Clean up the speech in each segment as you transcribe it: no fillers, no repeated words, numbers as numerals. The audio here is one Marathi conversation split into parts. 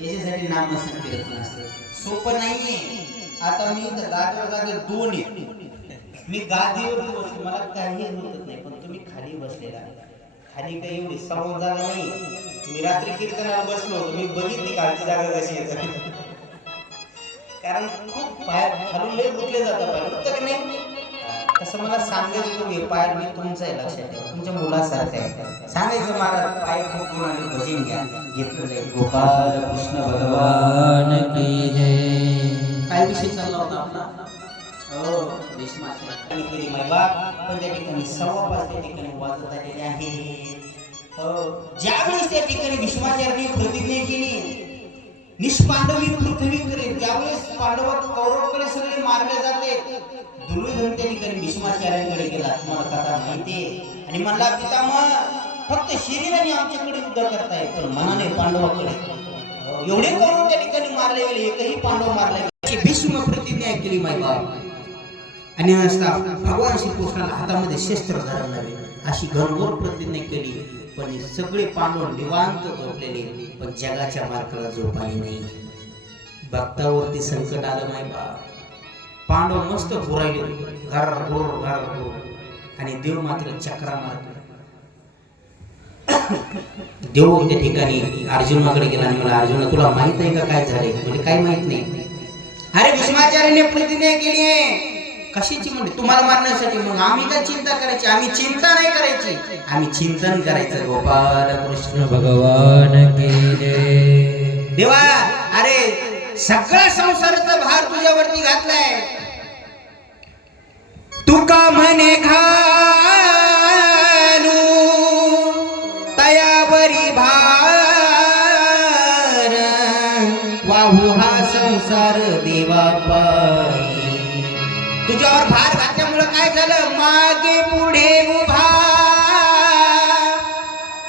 याच्यासाठी नामसंकीर्तन असतं. सोपं नाहीये. आता मी गादीवर दोन आहे. मी गादीवर बसलो, मला काही होत नाही, पण तुम्ही खाली बसलेला. खाली काही एवढी सवय जागा नाही. मी रात्री कीर्तनाला बसलो, मी बघितली खालची जागा कशी आहे. कारण खूप पाय खालून लय गुंतले जातात, पाय गुंतत नाही. तसं मला सांगायचं तुम्ही पाय मी तुमचं आहे, लक्षात ठेवा, तुमच्या मुलासारखं आहे. सांगायचं महाराज पाय खूप गुणाने भजन घ्या, घेतलं जाईल. गोपाल कृष्ण भगवान की जय. काय विषय चालला होता आपला? हो, भीष्माचार्य केली माय बाप, पण त्या ठिकाणी 6:15 त्या ठिकाणी वाजत आलेले आहे. हो, ज्यावेळेस त्या ठिकाणी भीष्माचार्यांनी प्रतिज्ञा केली निष्पांडवी पृथ्वी करेल, त्यावेळेस पांडव कौरवकडे सगळे मारले जाते. दुर्योधन त्या ठिकाणी भीष्माचार्यांकडे गेला, तुम्हाला कथा माहितीये, आणि म्हणला पितामह फक्त शरीराने आमच्याकडे युद्ध करताय, पण मनाने पांडवाकडे. एवढे कौरव त्या ठिकाणी मारले गेले, एकही पांडव मारले गेले. भीष्म प्रतिज्ञा केली माय बाप, आणि नसता भगवान श्रीकृष्णाला हातामध्ये शस्त्र धरायला लागले, अशी घनघोर प्रतिज्ञा केली. पण सगळे पांडव निवांत झोपलेले, पण जगाच्या मार्गाला झोप आली नाही. भक्तावरती संकट आलं माय बाप. पांडव मस्त घोरायले, घर घोर घर घोर, आणि देव मात्र चक्रा मारतो. देव त्या ठिकाणी अर्जुनाकडे गेला आणि मला, अर्जुना तुला माहित आहे का काय झाले? म्हणजे काही माहित नाही. अरे भीष्माचार्याने प्रतिज्ञा केली आहे. कशाची? म्हणजे तुम्हाला मारण्यासाठी. मग आम्ही काय चिंता करायची? आम्ही चिंता नाही करायची, आम्ही चिंतन करायचं. गोपाल कृष्ण भगवान की जय. देवा, अरे सगळा संसाराचा भार तुझ्यावरती घातलाय. तुका म्हणे घालू तयावरी भार, वाहू हा संसार देवा पायी. तुझ्यावर भार घातल्यामुळे काय झालं? मागे पुढे उभा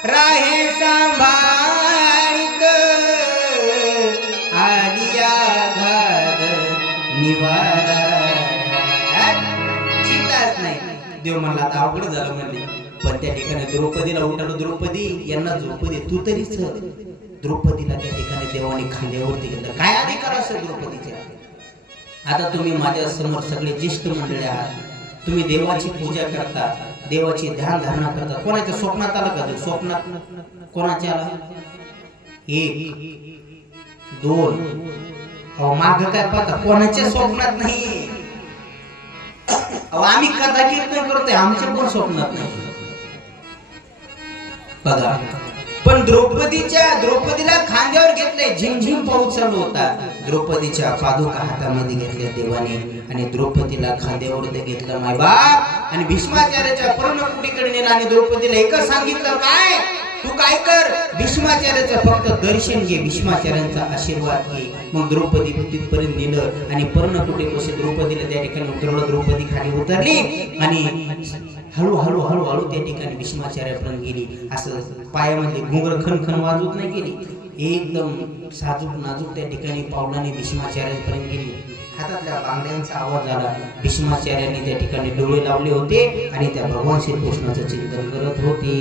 राहे सांभाळिक, आलिया घाद निवारा. चिंताच नाही. देव म्हणला आता अवघड झालं म्हणले, पण त्या ठिकाणी द्रौपदीला उठवलं. द्रौपदी यांना झोपू दे, तू तरी चल. द्रौपदीला त्या ठिकाणी देवाने खांद्यावरती घेतलं. काय अधिकार असेल द्रौपदीच्या? आता तुम्ही माझ्या समोर सगळे ज्येष्ठ मंडळी आहात, तुम्ही देवाची पूजा करता, देवाची ध्यान धारणा करता. कोणाच्या स्वप्नात आलं का? स्वप्नात कोणाच्या आला? 1 2. माग काय पाहता? कोणाच्या स्वप्नात नाही. आम्ही कथा कीर्तन करतोय, आमच्या कोण स्वप्नात नाही बघा. पण द्रौपदीला खांद्यावर घेतलंय. झिमझिम पाऊस चालू होता. द्रौपदीच्या पादुका हातामध्ये घेतल्या देवाने, आणि द्रौपदीला खांद्यावर घेतलं माय बाप, आणि भीष्माचार्याच्या पर्णकुटीकडे नेला, आणि द्रौपदीला एकच सांगितलं, काय तू काय कर, भीष्माचार्याचं फक्त दर्शन घे, भीष्माचार्यांचा आशीर्वाद घे. मग द्रौपदी तिथपर्यंत नेलं, आणि पर्णकुटीपाशी द्रौपदीला त्या ठिकाणी उतरवलं. द्रौपदी खाली उतरली, आणि हळूहळू हळूहळू त्या ठिकाणी भीष्माचार्यापर्यंत गेली. असं पायामध्ये घुंगर खणखण वाजवत नाही गेली, एकदम साजूक नाजूक त्या ठिकाणी पावलाने भीष्माचार्यांपर्यंत गेली. हातातल्या बांगड्यांचा आवाज आला. भीष्माचार्यांनी त्या ठिकाणी डोळे लावले होते, आणि त्या भगवान श्रीकृष्णाचं चिंतन करत होते.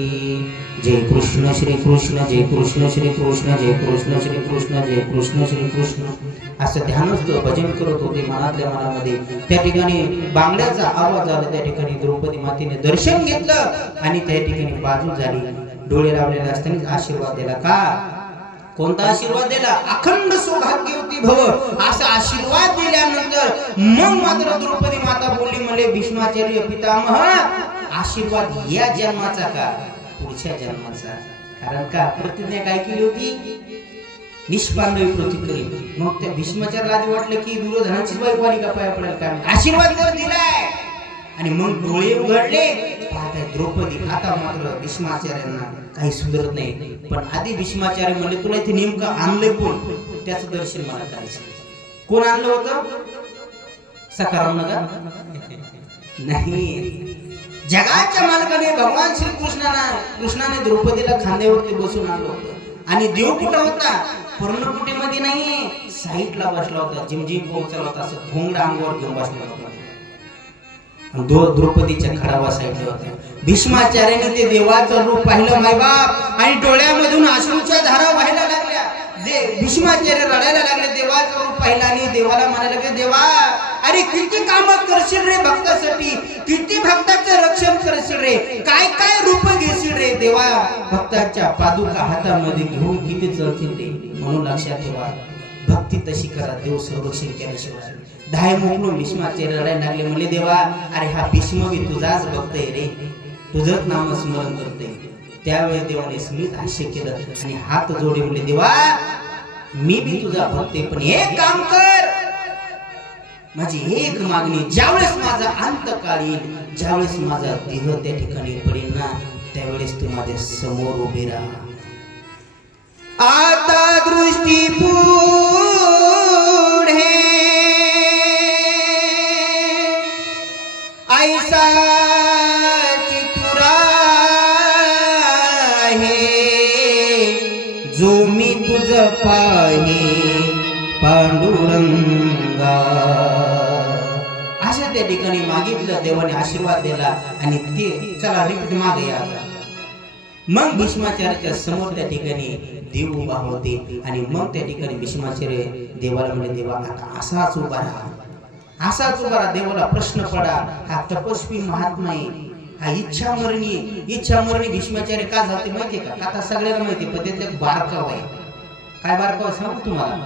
जय कृष्ण श्री कृष्ण, जय कृष्ण श्री कृष्ण, जय कृष्ण श्री कृष्ण, जय कृष्ण श्री कृष्ण, असं ध्यानस्थ भजन करत होते मनातल्या मनामध्ये. त्या ठिकाणी बांगड्याचा आवाज आला. त्या ठिकाणी द्रौपदी मातेने दर्शन घेतलं, आणि त्या ठिकाणी बाजू झाली. डोळे लावलेले असताना आशीर्वाद दिला. का? कोणता आशीर्वाद दिला? अखंड सौभाग्यवती भव, असा आशीर्वाद दिल्यानंतर मग मात्र द्रौपदी माता बोलली, म्हणले भीष्माचार्य पितामह, आशीर्वाद या जन्माचा का पुढच्या जन्माचा? कारण का प्रतिज्ञा काय केली होती? निष्पांडवी पृथ्वी करेल. मग त्या भीष्माचार्याला आधी वाटलं की दुर्योधनाचीच बायको आली का पाया पडेल का? आशीर्वाद तर दिलाय, आणि मग डोळे उघडले, पाहताय द्रौपदी. आता मात्र भीष्माचार्यांना काही सुधरत नाही. पण आधी भीष्माचार्य म्हणले, तुला इथे नेमकं आणलंय कोण? त्याचं दर्शन मला करायचं. कोण आणलं होतं? सखाराम नाही, जगाच्या मालकाने भगवान कृष्णाने द्रौपदीला खांद्यावरती बसून आणलं होतं. आणि देव कुठं होता? पर्णकुटीमध्ये नाही, साईडला बसला होता. झिमझिम पोहोचला होता, असं घोंगडा अंगावर घेऊन बसला होता. द्रौपदीच्या खडावा साईडला होता. भीष्माचार्याने ते देवाचं रूप पाहिलं मायबाप, आणि डोळ्यामधून अश्रूच्या धारा व्हायला लागल्या. भीष्माचार्य रडायला लागले. देवाचा रूप पाहिला आणि देवाला म्हणायला लागले, देवा अरे किती काम करशील रे भक्तासाठी, किती भक्ताचं रक्षण करशील रे, काय काय रूप घेशील रे देवा, भक्ताच्या पादुका हातामध्ये घेऊन किती जळतील रे. म्हणून लक्षात ठेवा, भक्ती तशी करा, देव संरक्षण केल्याशिवाय. धाय मोकळून भीष्माचार्य रडायला लागले. म्हणले, देवा अरे हा भीष्म बी तुझाच भक्त आहे रे, तुझंच नाम स्मरण करते. त्यावेळेस देवाने स्मित हास्य केलं आणि हात जोडे म्हणले, देवा मी बी तुझा भक्त आहे, पण एक काम कर, माझी एक मागणी, ज्यावेळेस माझा अंतकाळ येईल, ज्यावेळेस माझा देह त्या ठिकाणी पडेल ना, त्यावेळेस तू माझ्या समोर उभे राहा. आता दृष्टी पुढे ऐसा चितुरा आहे, जो मी तुझ पाहे पांडुरंगा. अशा त्या ठिकाणी मागितलं, देवाने आशीर्वाद दिला आणि ते चला रिपीट मागे या. मग भीष्माचार्याच्या समोर त्या ठिकाणी देव उभा होते आणि मग त्या ठिकाणी भीष्माचार्य देवाला म्हणले, देवा आता असाच उभा राहा, असाच उभा राहा. देवाला प्रश्न पडा, हा तपस्वी महात्मा आहे, हा इच्छा मरणी भीष्माचार्य का झाले माहितीये का? आता सगळ्यांना माहिती, पण त्यातले बारकाव आहे. काय बारकाव सांगू तुम्हाला?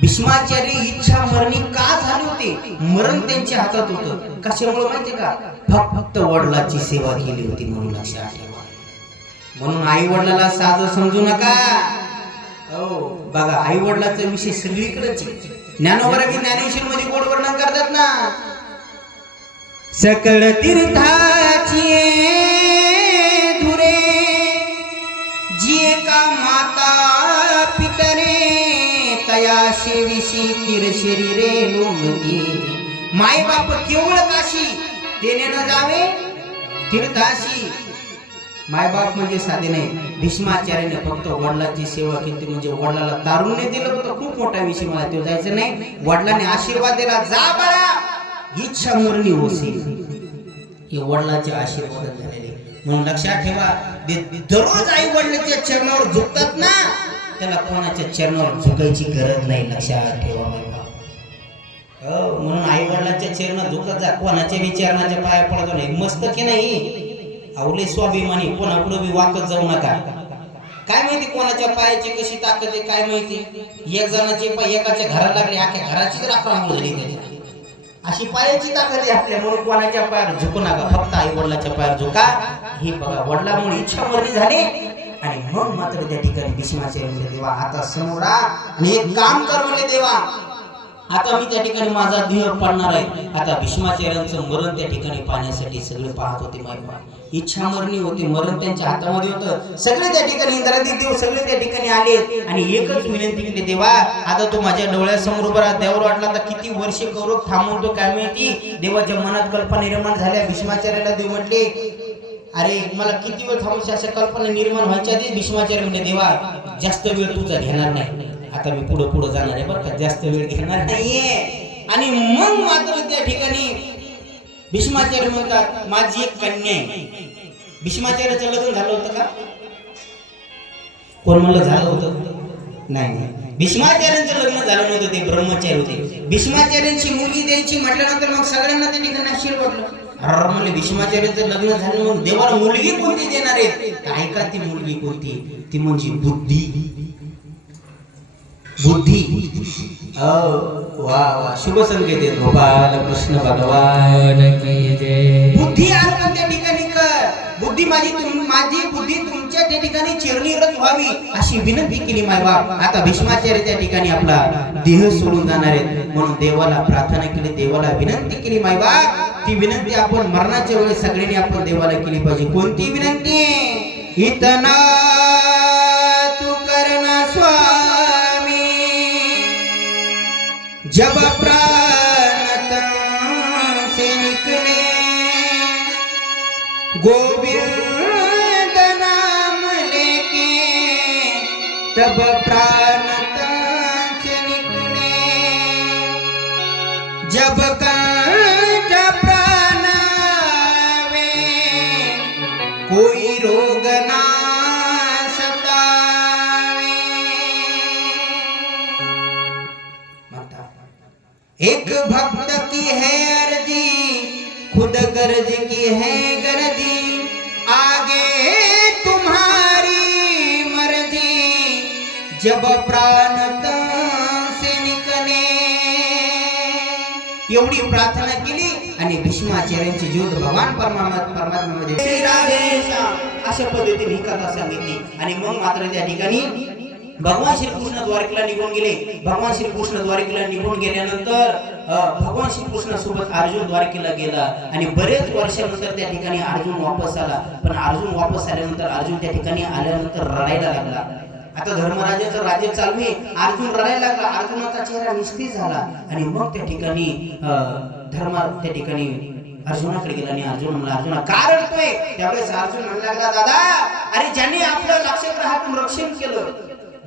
भीष्माचार्य इच्छा मरणी का झाले होते? मरण त्यांच्या हातात होतं. कशामुळे माहितीये का? फक्त वडिलांची सेवा केली होती म्हणून. लक्षात ठेवा. म्हणून आई वडिलाला साधं समजू नका. हो बघा, आई वडिलाचा विषय सगळीकडेच. ज्ञानोबा ज्ञानेश्वर मध्ये गोड वर्णन करतात ना, सकळ तीर्थाची धुरे जी का माता पितरे तया शेविशी तीर शरीरे लोमती. माय बाप केवळ काशी तेने न जावे तीर्थाशी. मायबाप म्हणजे साधे नाही. भीष्माचार्याने फक्त वडिलांची सेवा केली, म्हणजे वडिलाला तारुण्य दिलं होतं. खूप मोठा विषय, मला तो जायचं नाही. वडिलांनी आशीर्वाद दिला, जा बाळा इच्छा मरणी होशील. हे वडिलांचे आशीर्वाद झालेले. म्हणून लक्षात ठेवा, दररोज आई वडिलांच्या चरणावर झुकतात ना, त्याला कोणाच्या चरणावर झुकायची गरज नाही. लक्षात ठेवा हो. म्हणून आई वडिलांच्या चरणावर झुकत जा, कोणाच्या बी चरणाच्या पाया पडतो नाही. मस्त की नाही? आवले स्वाभिमानी, कोणाकडे बी वाकत जाऊ नका. काय माहिती कोणाच्या पायाची कशी ताकद आहे, काय माहिती. एक जणाचे पाय एकाच्या घराला लागले, अख्ख्या घराचीच राखरांगोळ झाली त्याची. अशी पायाची ताकद आहे आपल्या. म्हणून कोणाच्या पायावर झुकू नका, फक्त आई वडिलांच्या पायावर झुका. हे बघा, वडिलांमुळे इच्छा मरणी झाली आणि मग मात्र त्या ठिकाणी भीष्माचार्य म्हणले, देवा आता समोर आणि एक काम कर म्हणले, देवा आता मी त्या ठिकाणी माझा देह पडणार आहे. आता भीष्माचार्यांचं मरण त्या ठिकाणी पाहण्यासाठी सगळे पाहत होते. मायबा इच्छा मरणी होती, मरण त्यांच्या हातामध्ये होतं. सगळे त्या ठिकाणी इंद्रादी देव सगळे त्या ठिकाणी आले आणि एकच विनंती केली, देवा आता तू माझ्या डोळ्यासमोर उभा राहा. देवावर वाटला आता किती वर्षे कौरव थांबून तो काय माहिती. देवाच्या मनात कल्पना निर्माण झाल्या. भीष्माचार्याला देव म्हटले, अरे मला किती वेळ थांबू, अशा कल्पना निर्माण व्हायच्या आधी भीष्माचार्य म्हणजे, देवा जास्त वेळ तुझा घेणार नाही, आता मी पुढे जाणार आहे बरं का, जास्त वेळ घेणार नाहीये. आणि मग मात्र त्या ठिकाणी भीष्माचार्य म्हणतात, माझी एक कन्या आहे. भीष्माचार्याचं लग्न झालं होतं का? कोण म्हणलं झालं होतं? नाही, भीष्माचार्यांचं लग्न झालं नव्हतं, ते ब्रह्मचारी होते. भीष्माचार्यांची मुलगी द्यायची म्हटल्यानंतर मग सगळ्यांना त्या ठिकाणी आश्चर्य वाटलं. म्हणले भीष्माचार्याचं लग्न झालं, मग देवाला मुलगी कोणती देणार आहे? ऐका ती मुलगी कोणती, ती म्हणजे बुद्धी. वा वा, शुभ संकेत आहे. गोपाल कृष्ण भगवान की जय. बुद्धी अर्पण त्या ठिकाणी कर. बुद्धी माझी बुद्धी तुमच्या त्या ठिकाणी चिरनिरत व्हावी अशी विनंती केली मायबाप. आता भीष्माचार्य त्या ठिकाणी आपला देह सोडून जाणार आहेत, म्हणून देवाला प्रार्थना केली, देवाला विनंती केली मायबाप. ती विनंती आपण मरणाच्या वेळेस सगळ्यांनी आपण देवाला केली पाहिजे. कोणती विनंती? इतना तू करना स्वामी जब प्राण तन से निकले, गोविंद नाम लेके तब प्राण तन से निकले, जब कंठ प्राण आवे कोई रोग ना सतावे, एक भक्त की है अर्जी, खुद गर्ज की है गर्जी, आगे तुम्हारी मर्जी, जब प्राण से निकले. एवढी प्रार्थना केली आणि भीष्माचार्यांची ज्योत भगवान परमात्म्यामध्ये अशा पद्धतीने ही कथा सांगितली. आणि मग मात्र त्या ठिकाणी भगवान श्रीकृष्ण द्वारकेला निघून गेले. भगवान श्रीकृष्ण द्वारकेला निघून गेल्यानंतर भगवान श्रीकृष्ण सोबत अर्जुन द्वारकेला गेला आणि बरेच वर्षानंतर त्या ठिकाणी अर्जुन वापस आला. पण अर्जुन वापस आल्यानंतर अर्जुन त्या ठिकाणी आल्यानंतर रडायला लागला. आता धर्मराजाचं राज्य चालू आहे, अर्जुन रडायला लागला. अर्जुनाचा चेहरा निस्तेज झाला आणि मग त्या ठिकाणी त्या ठिकाणी अर्जुनाकडे गेला आणि अर्जुन म्हणला, अर्जुना का रडतोय? त्यावेळेस अर्जुन म्हणू लागला, दादा अरे ज्याने आपलं नक्षत्रातून रक्षण केलं,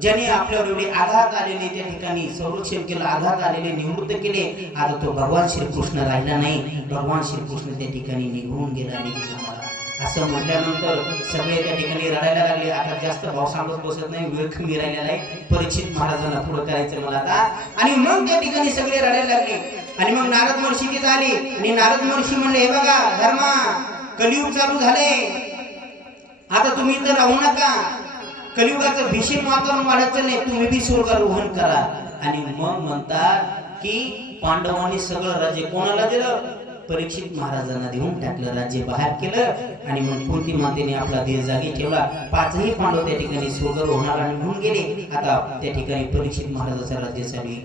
ज्याने आपल्यावर एवढे आघात आलेले त्या ठिकाणी संरक्षण केलं, आघात आलेले निवृत्त केले, आता तो भगवान श्रीकृष्ण राहिला नाही. भगवान श्रीकृष्ण त्या ठिकाणी निघून गेला मला. असं म्हटल्यानंतर सगळे त्या ठिकाणी रडायला लागले. आता जास्त भाव सांगत बसत नाही, वेळ कमी राहिलेला आहे. परीक्षित महाराजांना पुढे करायचं मला आता. आणि मग त्या ठिकाणी सगळे रडायला लागले. आणि मग नारद महर्षी तिथे आले आणि नारद महर्षी म्हणले, हे बघा धर्मा, कलियुग चालू झाले, आता तुम्ही इथं राहू नका. कलियुगाचं भीषण वातावरण वाढायचं नाही, तुम्ही बी स्वर्गारोहण करा. आणि मग म्हणतात की पांडवांनी सगळं राज्य कोणाला दिलं? परीक्षित महाराजांना देऊन टाकलं, राज्य बाहेर केलं. आणि मग कुंती मातेने आपला देह जागी ठेवला. पाचही पांडव त्या ठिकाणी स्वर्गारोहणाला निघून गेले. आता त्या ठिकाणी परीक्षित महाराजाचं राज्य चालू.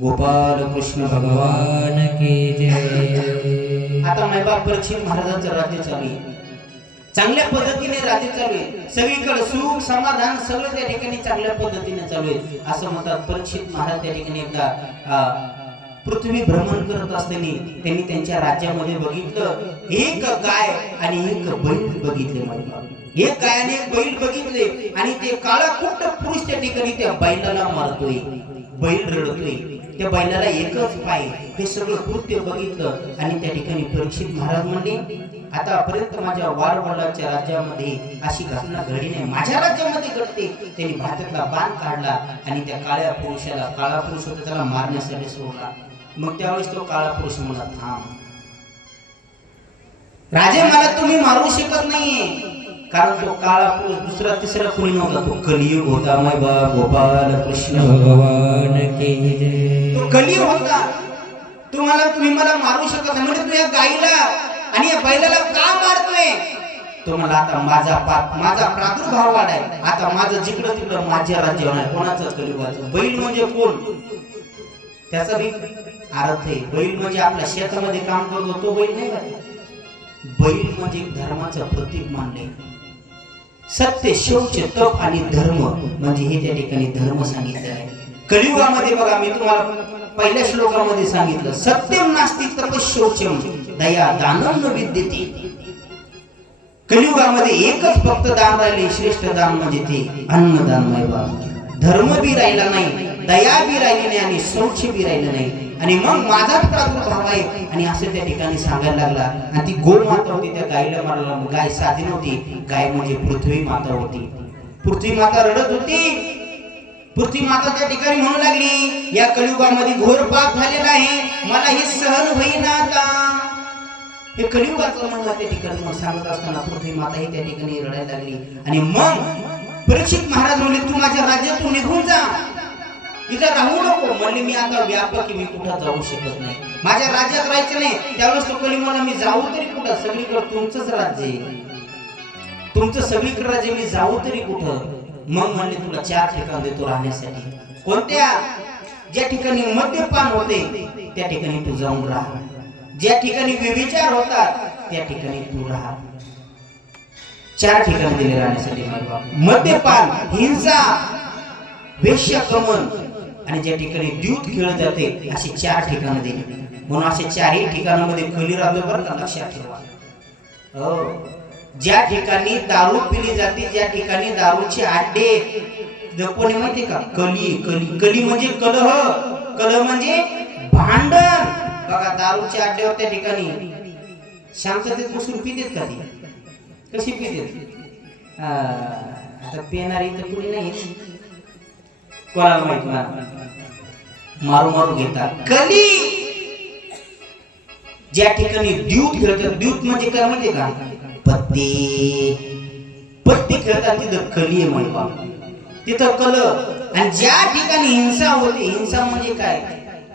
गोपाल कृष्ण भगवान की जय. आता मायबाप परीक्षित महाराजांचं राज्य चालू आहे, चांगल्या पद्धतीने राज्य चालू आहे. सगळीकडे सुख समाधान सगळं त्या ठिकाणी चांगल्या पद्धतीने चालू आहे. असं म्हणतात परीक्षित महाराज त्या ठिकाणी एकदा पृथ्वी भ्रमण करत असताना त्यांनी त्यांच्या राज्यामध्ये बघितलं, एक गाय आणि एक बैल बघितले. एक गाय आणि एक बैल बघितले आणि ते काळा कुट्ट पुरुष त्या ठिकाणी त्या बैलाला मारतोय, बैल रडतोय, त्या बैलाला एकच पाय. हे सगळं कृत्य बघितलं आणि त्या ठिकाणी परीक्षित महाराज म्हणले, आतापर्यंत माझ्या वाडवडिलांच्या राज्यामध्ये अशी घटना घडली नाही, माझ्या राज्यामध्ये घडते. त्यांनी भात्यातला बाण काढला आणि त्या काळ्या पुरुषाला, काळा पुरुष होता त्याला मारण्यासाठी सोडला. मग त्यावेळेस तो काळा पुरुष म्हणला, थांब राजे, मला तुम्ही मारू शकत नाहीये. कारण तो काळा पुरुष दुसरा तिसरा कोणी नव्हता, तो कलियुग होता. माय बाप गोपाल कृष्ण भगवान की जय. तो कलियुग होता. तुम्ही मला मारू शकत नाही. म्हणजे तू या गाईला आणि या बैलाला का मारतोय? तो मला आता माझा प्रादुर्भाव वाढाय, आता माझं जिकडं तिकडं माझ्या राज्य होणार. कोणाचं? कलियुगाचं. बैल म्हणजे कोण? त्याचा बी अर्थ आहे. बैल म्हणजे आपल्या शेतामध्ये काम करतो तो बैल नाही का? बैल म्हणजे धर्माचं प्रतीक मानले. सत्य, शौच, तप आणि धर्म म्हणजे हे त्या ठिकाणी धर्म सांगितले आहे. कलियुगामध्ये बघा, मी तुम्हाला पहिल्या श्लोकामध्ये सांगितलं, सत्यम नास्ति तपशौचम दया दानम न विद्यते. कलियुगामध्ये एकच फक्त दान राहिले, श्रेष्ठ दान म्हणजे ते अन्नदान. मायबा धर्म बी राहिला नाही, दया बी राहिली नाही आणि शौच बी राहिलं नाही. आणि मग माझाच प्रादुर्भाव आहे आणि असं त्या ठिकाणी सांगायला लागला. आणि ती गो माता होती, त्या गायीला मारला. गाय साधी नव्हती, गाय म्हणजे पृथ्वी माता होती. पृथ्वी माता रडत होती. पृथ्वी माता त्या ठिकाणी म्हणू लागली, या कलियुगामध्ये घोर पाप झालेला आहे, मला हे सहन होईना आता. हे कलियुगाचं म्हणणं त्या ठिकाणी मग सांगत असताना पृथ्वी माता ही त्या ठिकाणी रडायला लागली. आणि मग परीक्षित महाराज म्हणले, तू माझ्या राज्यातून निघून जा, इथं राहू नको. म्हणले, मी आता व्यापक, मी कुठं जाऊ शकत नाही, माझ्या राज्यात राहायचं नाही. त्यावेळेस तो कली म्हणला, मी जाऊ तरी कुठं? सगळीकडे तुमचंच राज्य आहे, तुमचं सगळीकडे राज्य, मी जाऊ तरी कुठं? मग म्हणले, तुला 4 ठिकाण देतो राहण्यासाठी. कोणत्या? ज्या ठिकाणी मद्यपान होते त्या ठिकाणी तू जाऊन राहा, ज्या ठिकाणी व्यभिचार होतात त्या ठिकाणी तू राहा. 4 ठिकाण दिले राहण्यासाठी. मद्यपान, हिंसा, वेश्यागमन आणि ज्या ठिकाणी द्यूत खेळले जाते अशी 4 ठिकाणं दिली. म्हणून असे 4ही ठिकाणामध्ये कली राहतो बरं का, लक्षात ठेवा. हो, ज्या ठिकाणी दारू पिली जाते, ज्या ठिकाणी दारूचे अड्डे कोणी माहिती का? कली म्हणजे कलह, कलह म्हणजे भांडण. बघा, दारूच्या अड्ड्यावर त्या ठिकाणी शांततेत बसून पितेत का? ती कशी पितेत? आता पिणारी तर कुणी नाही, कोणाला माहित, मारू मारू घेतात. कली ज्या ठिकाणी द्यूत खेळतात, द्यूत म्हणजे काय माहिती का, पत्ते खेळतात, तिथं कली आहे माय बाप, तिथं कल. आणि ज्या ठिकाणी हिंसा होते, हिंसा म्हणजे काय,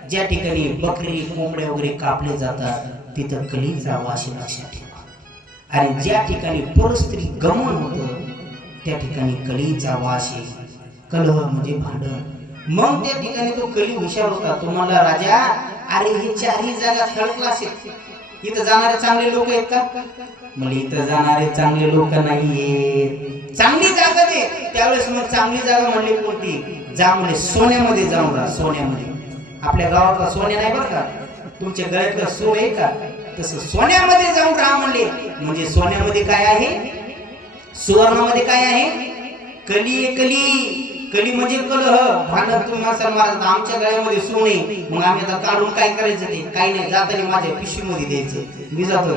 ज्या ठिकाणी बकरी कोंबड्या वगैरे कापले जातात तिथं कलीचा वास लक्षात ठेवा. आणि ज्या ठिकाणी परस्त्री गमन होतं त्या ठिकाणी कलीचा वास आहे. कलह म्हणजे भांडण. मग त्या ठिकाणी तो कली हुशार होता. तुम्हाला राजा, अरे हे चारही जागा थर्ड क्लास आहेत, इथं जाणारे चांगले लोक आहेत का? म्हणजे इथं जाणारे चांगले लोक नाहीये, चांगली जागा दे. त्यावेळेस मग चांगली जागा म्हणले कोणती, जा म्हणजे सोन्यामध्ये जाऊन राहा. सोन्यामध्ये, आपल्या गावातला सोन्या नाही बरं का, तुमच्या गळ्यातलं सोन आहे का, तसं सोन्यामध्ये जाऊन राहा म्हणले. म्हणजे सोन्यामध्ये काय आहे, सुवर्णामध्ये काय आहे, कली. कली कली म्हणजे कलह, भांडण. तुम्ही असाल महाराज आमच्या गळ्यामध्ये सोन आहे, मग आम्ही आता काढून काय करायचं, ते काही नाही, जाताना माझ्या पिशवीमध्ये द्यायचं, मी जातो.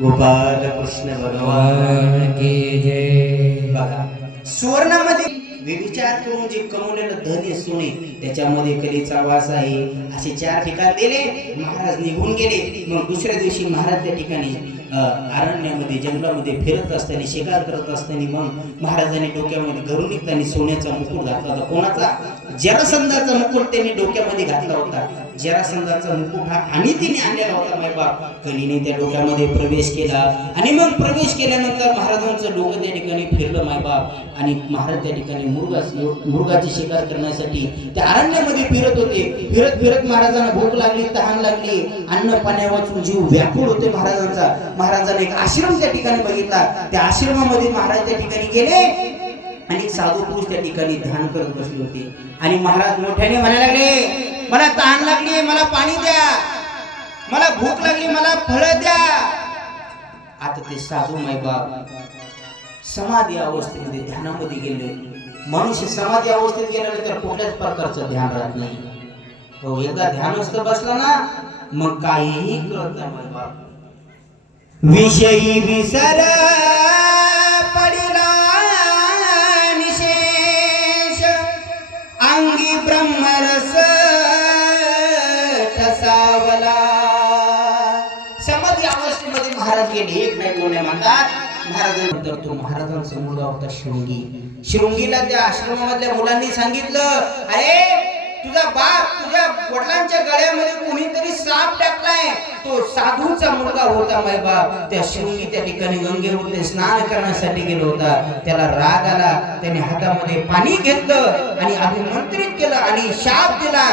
गोपाल कृष्ण भगवान की जय. बघा, सुवर्णामध्ये विचार करून जे कमवलेलं धन आहे, सोने, त्याच्यामध्ये कलेचा वास आहे. असे 4 ठिकाण दिले, महाराज निघून गेले. मग दुसऱ्या दिवशी महाराज त्या ठिकाणी अरण्यामध्ये जंगलामध्ये फिरत असताना, शिकार करत असताना मग महाराजांनी डोक्यामध्ये घरून निघताना सोन्याचा मुकुट घातला होता. कोणाचा, जरासंधाचा मुकुट त्यांनी डोक्यामध्ये घातला होता. जरासंधाचा मुकुट हा अनितीने आणलेला होता माय बाप. कलीने त्या डोक्यामध्ये प्रवेश केला आणि मग प्रवेश केल्यानंतर महाराजांचं डोकं त्या ठिकाणी फिरलं माय बाप. आणि महाराज त्या ठिकाणी मृगाची शिकार करण्यासाठी त्या अरण्यामध्ये फिरत होते. फिरत फिरत महाराजांना भूक लागली, तहान लागली, अन्न पाण्या वाचून जीव व्याकुळ होते महाराजांचा. महाराजांनी एक आश्रम त्या ठिकाणी बघितला. त्या आश्रमामध्ये महाराज त्या ठिकाणी गेले आणि साधू पुरुष त्या ठिकाणी ध्यान करत बसले होते. आणि महाराज मोठ्याने म्हणायला लागले, मला तहान लागली, मला पाणी द्या, मला भूक लागली, मला फळं द्या. आता ते साधू मायबाप समाधी अवस्थेमध्ये ध्यानामध्ये गेले. मनुष्य समाधी अवस्थेत गेल्यानंतर कुठल्याच प्रकारचं ध्यान राहत नाही. हो, एकदा ध्यानस्थ बसला ना मग काहीही कळत नाही मायबाप. विषयी विसर पडिला निशेष, अंगी ब्रह्मरस ठसावला. समाधी अवस्थेमध्ये महाराज गेले. एक नाही दोन म्हणतात. महाराजांनंतर तो महाराजांचा मुलगा होता शृंगी. शृंगीला त्या आश्रमामधल्या मुलांनी सांगितलं, अरे तुझा बाप, तुझ्या वडिलांच्या गळ्यामध्ये कोणीतरी साप टाकलाय. तो साधूचा मुलगा होता माय बाप. त्या शृंगी त्या ठिकाणी गंगेवर स्नान करण्यासाठी गेलो होता. त्याला राग आला. त्याने हातामध्ये पाणी घेतलं आणि अभिमंत्रित केलं आणि शाप दिला,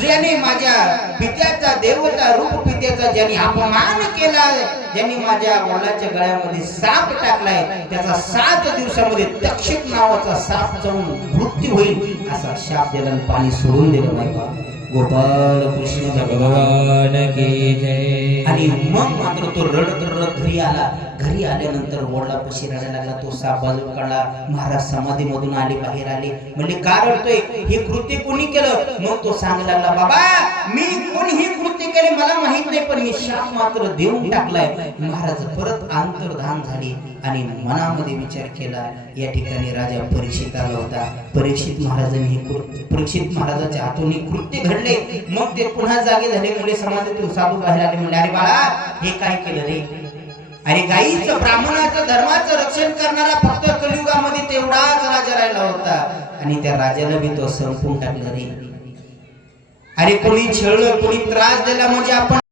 ज्याने माझ्या पित्याचा, देवता रूप पित्याचा ज्यांनी अपमान केला, ज्यांनी माझ्या वडिलांच्या गळ्यामध्ये साप टाकलाय, त्याचा 7 दिवसामध्ये तक्षक नावाचा साप जाऊन मृत्यू होईल, असा शाप दिला आणि पाणी सोडून दिलं माय बाप. गोपाल कृष्ण भगवान की जय. आणि मग मात्र तो रडत रडत घरी आला. घरी आल्यानंतर वडिलापाशी रडायला लागला. तो साप बाजूला काढला. महाराज समाधीमधून आले, बाहेर आले. म्हणले का रडतोय, हे कृत्य कोणी केलं? मग तो सांगायला लागला, बाबा मी कोणीही कृत्य केले मला माहित नाही, पण मी शाप मात्र देऊन टाकलाय. महाराज परत अंतर्धान झाले आणि मनामध्ये विचार केला. या ठिकाणी राजा परीक्षित आला होता. परीक्षित महाराजांनी परीक्षित महाराजांच्या हातून कृत्य घडले. मग ते पुन्हा जागे झाले. मुले समाधीतून साधू बाहेर आले. म्हणले, अरे बाळा हे काय केलं रे? अरे गाईचं, ब्राह्मणाचं, धर्माचं रक्षण करणारा फक्त कलियुगामध्ये तेवढाच राजा राहिला होता आणि त्या राजाला बी तो संपून टाकलं रे. अरे कोणी छळलं, कोणी त्रास दिला म्हणजे आपण